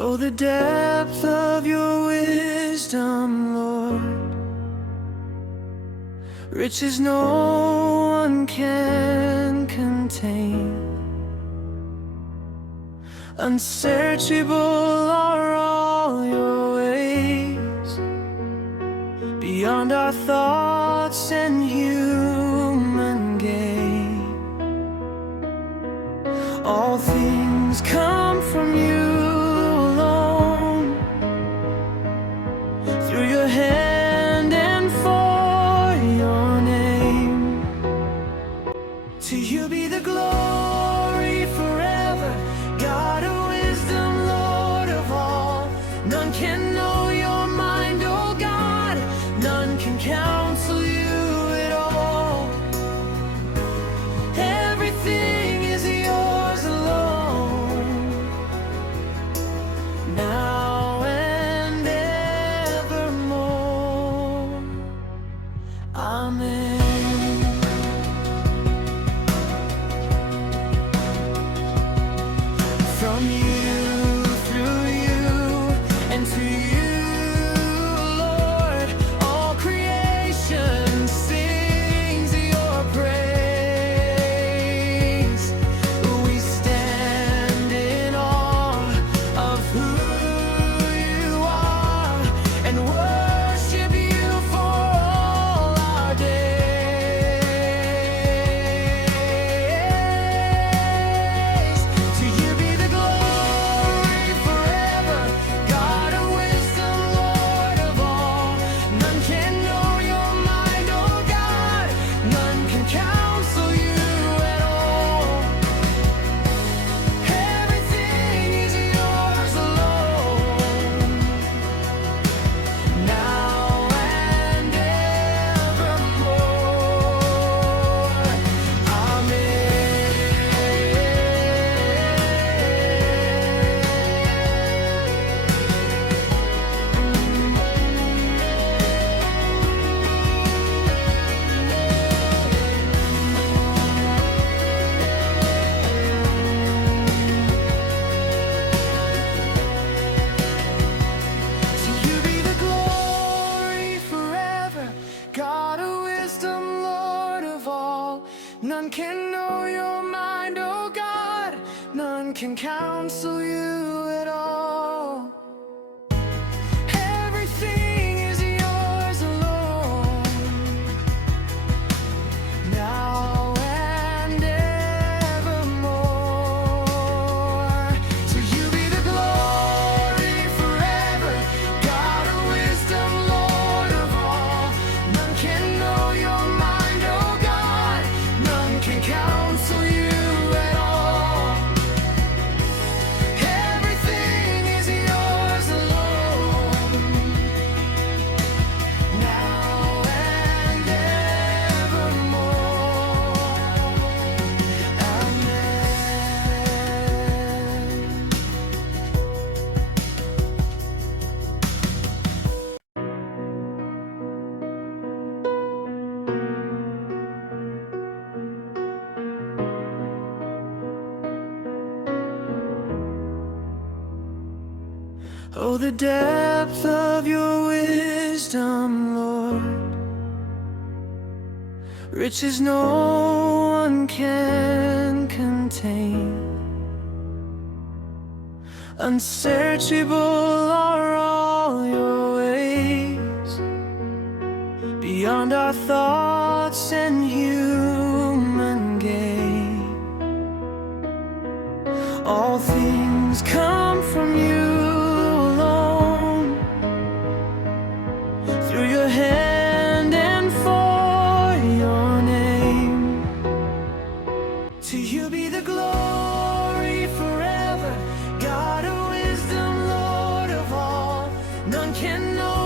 Oh, the depth of your wisdom, Lord, riches no one can contain. Unsearchable are all your ways, beyond our thoughts and human gain. All things come from you alone, through your hand and for your name. To you be the glory forever, God of wisdom, Lord of all. None can know your mind, oh God, none can counsel you at all. Everything is yours alone, now and evermore. Amen. From you, through you, and to you, Lord, all creation sings your praise. We stand in awe of who you are and worship you for all our days. To you be the glory forever, God of wisdom, Lord of all. None can know your mind, oh God, none can counsel you at all. Everything is yours alone, now and evermore. To you be the glory forever, God of wisdom, Lord of all. None can know your mind, oh God, none can counsel you at all. Everything is yours alone, now and evermore. To you be the glory forever, God of wisdom, Lord of all. None can know your mind, oh God, none can counsel you at all. Everything is yours alone, now and evermore. Amen. Oh, the depth of your wisdom, Lord, riches no one can contain. Unsearchable are all your ways, beyond our thoughts and human gain. All things come from you alone, through your hand and for your name. To you be the glory forever, God of wisdom, Lord of all. None can know